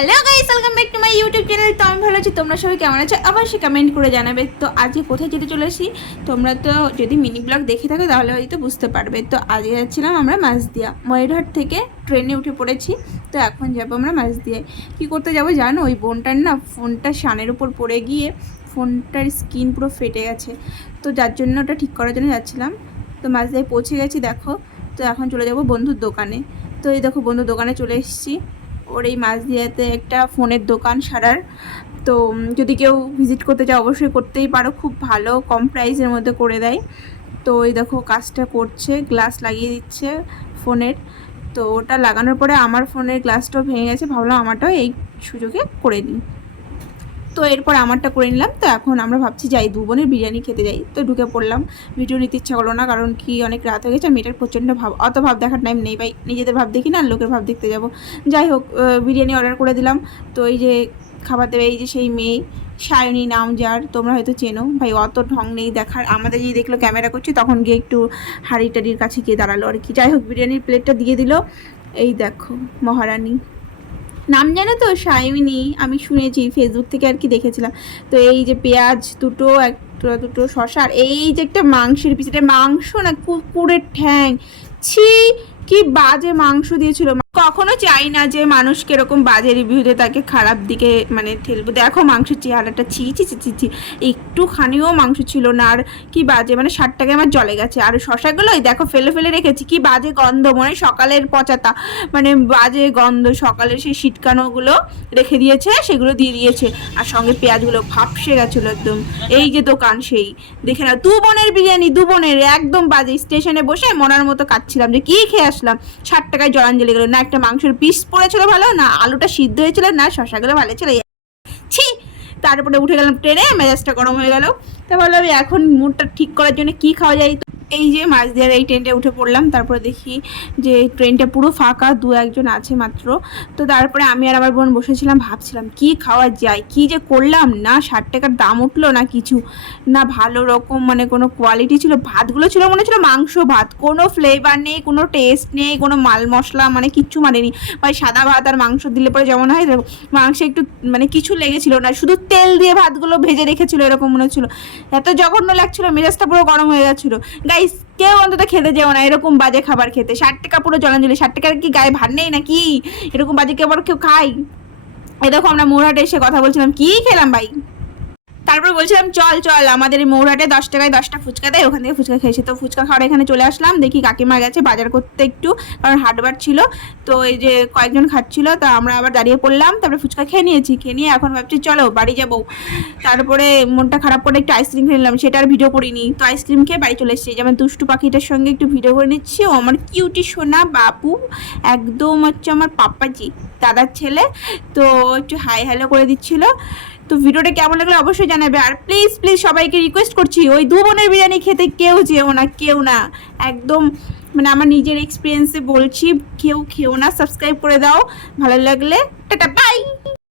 Hello guys welcome back to my YouTube channel তো আমি ভালো আছি, তোমরা সবাই কেমন আছো? অবশ্যই কমেন্ট করে জানাবে। তো আজকে কোথায় যেতে চলে আসি তোমরা তো যদি মিনি ব্লগ দেখে থাকো, তাহলে হয়তো বুঝতে পারবে। তো আজকে যাচ্ছিলাম আমরা মাছদিয়া। ময়ূরহাট থেকে ট্রেনে উঠে পড়েছি। তো এখন যাব আমরা মাছদিয়ায়। কী করতে যাব জানো? ওই বোনটার না, ফোনটা শানের উপর পড়ে গিয়ে ফোনটার স্ক্রিন পুরো ফেটে গেছে। তো যার জন্য ওটা ঠিক করার জন্য যাচ্ছিলাম। তো মাছদিয়ায় পৌঁছে গেছি, দেখো। তো এখন চলে যাব বন্ধুর দোকানে। তো এই দেখো, বন্ধুর দোকানে চলে এসেছি। ওর এই মাঝদিয়াতে একটা ফোনের দোকান সারার। তো যদি কেউ ভিজিট করতে চায় অবশ্যই করতেই পারো, খুব ভালো, কম প্রাইসের মধ্যে করে দেয়। তো, এই দেখো কাজটা করছে গ্লাস লাগিয়ে দিচ্ছে ফোনের। তো, ওটা লাগানোর পরে আমার ফোনের গ্লাসটাও ভেঙে গেছে, ভাবলাম আমারটাও এই সুযোগে করে নিই তো এরপর আমারটা করে নিলাম। তো এখন আমরা ভাবছি যাই, দু বোনের বিরিয়ানি খেতে যাই। তো ঢুকে পড়লাম। ভিডিও নিতে ইচ্ছা করল না, কারণ কি অনেক রাত হয়ে গেছে। মেয়েটার প্রচণ্ড ভাব, অত ভাব দেখার টাইম নেই ভাই। নিজেদের ভাব দেখি না, আর লোকের ভাব দেখতে যাব। যাই হোক বিরিয়ানি অর্ডার করে দিলাম। তো এই যে খাবার দেবে, এই যে সেই মেয়ে, সায়নী নাম যার, তোমরা হয়তো চেনো। ভাই, অত ঢং নেই দেখার। আমাদের যে দেখল ক্যামেরা করছি, তখন গিয়ে একটু হাড়ি টাড়ির কাছে গিয়ে দাঁড়াল আর কি। যাই হোক, বিরিয়ানির প্লেটটা দিয়ে দিল। এই দেখো, মহারানী। নাম জানো তো? সায়মিনী আমি শুনেছি ফেসবুক থেকে আর কি দেখেছিলাম। তো এই যে পেঁয়াজ দুটো, একটা দুটো শশার আর এই যে একটা মাংসের পিছনে মাংস না কুকুরের ঠ্যাং? ছি, কি বাজে মাংস দিয়েছিল। কখনো চাই না যে মানুষ এরকম বাজে রিভিউতে তাকে খারাপ দিকে মানে ঠেলবো। দেখো মাংসের চেহারাটা, ছি ছি ছি ছি একটুখানিও মাংস ছিল না আর কি বাজে মানে ষাট টাকা আমার জলে গেছে। আর শশাগুলো ওই দেখো ফেলে ফেলে রেখেছি। কি বাজে গন্ধ, মনে সকালের পচাতা। মানে বাজে গন্ধ, সকালের সেই শীতকানোগুলো রেখে দিয়েছে, সেগুলো দিয়ে দিয়েছে। আর সঙ্গে পেঁয়াজগুলো ভাপসে গেছিল একদম। এই যে দোকান সেই। দেখে না দু বোনের বিরিয়ানি, দু বোনের, একদম বাজে। স্টেশনে বসে মনার মতো কাচ্ছিলাম যে কি খেয়ে আসলাম? ষাট টাকায় জলাঞ্জলি গেলো। না একটা মাংসের পিস পড়েছিল ভালো, না আলুটা সিদ্ধ হয়েছিল, না শশাগুলো ভালো ছিল ছি। তারপরে উঠে গেলাম ট্রেনে মেজাজটা গরম হয়ে গেল। তা ভাবলাম এখন মুডটা ঠিক করার জন্য কি খাওয়া যায়? এই যে মাছ মাঝদিয়ার এই ট্রেনটা উঠে পড়লাম, তারপরে দেখি যে ট্রেনটা পুরো ফাঁকা, দু একজন আছে মাত্র। তো তারপরে আমি আর আমার বোন বসেছিলাম, ভাবছিলাম কি খাওয়া যায়, কি যে করলাম? না, ষাট টাকার দাম উঠল না কিছু? না, ভালো রকম মানে কোনো কোয়ালিটি ছিল? ভাতগুলো ছিল, মনে ছিল মাংস ভাত। কোনো ফ্লেভার নেই, কোনো টেস্ট নেই, কোনো মাল মশলা মানে কিচ্ছু মানেনি। ভাই, সাদা ভাত আর মাংস দিলে পরে যেমন হয় মাংসে একটু মানে কিছু লেগেছিল না, শুধু তেল দিয়ে ভাতগুলো ভেজে রেখেছিল, এরকম মনে হচ্ছিল। এত জঘন্য লাগছিল, মেজাজটা পুরো গরম হয়ে গেছিল গাইস কেউ অন্তত খেতে যেও না, এরকম বাজে খাবার খেতে। ষাট টাকা পুরো জলাঞ্জলি, ষাট টাকার কি গায়ে ভার নেই নাকি? এরকম বাজে খাবার কেউ খাই এরকম আমরা মোড়হাটে এসে কথা বলছিলাম, কি খেলাম ভাই? তারপর বলছিলাম, চল চল, আমাদের মৌরাটে দশ টাকায় দশটা ফুচকা দেয় ওখান থেকে ফুচকা খেয়েছি। তো ফুচকা খাওয়ার এখানে চলে আসলাম, দেখি কাকিমা গেছে বাজার করতে একটু, কারণ হাটবার ছিল। তো এই যে কয়েকজন খাচ্ছিল, তা আমরা আবার দাঁড়িয়ে পড়লাম, তারপরে ফুচকা খেয়ে নিয়েছি, খেয়ে নিয়ে এখন ভাবছি, চলো, বাড়ি যাব। তারপরে মনটা খারাপ করে একটু আইসক্রিম খেয়ে নিলাম, সেটা আর ভিডিও করিনি। তো আইসক্রিম খেয়ে বাড়ি চলে এসেছি যেমন দুষ্টু পাখিটার সঙ্গে একটু ভিডিও করে নিচ্ছি। ও আমার কিউটি সোনা বাপু, একদম হচ্ছে আমার পাপ্পাজি, দাদার ছেলে। তো একটু হাই হ্যালো করে দিচ্ছিল। তো ভিডিওটা কেমন লাগল অবশ্যই জানাবে। আর প্লিজ প্লিজ সবাইকে রিকোয়েস্ট করছি, ওই দু বোনের বিরিয়ানি খেতে কেউ যেও না, কেউ না। একদম মানে আমার নিজের এক্সপিরিয়েন্সে বলছি, কেউ খেও না সাবস্ক্রাইব করে দাও। ভালো লাগলে, টাটা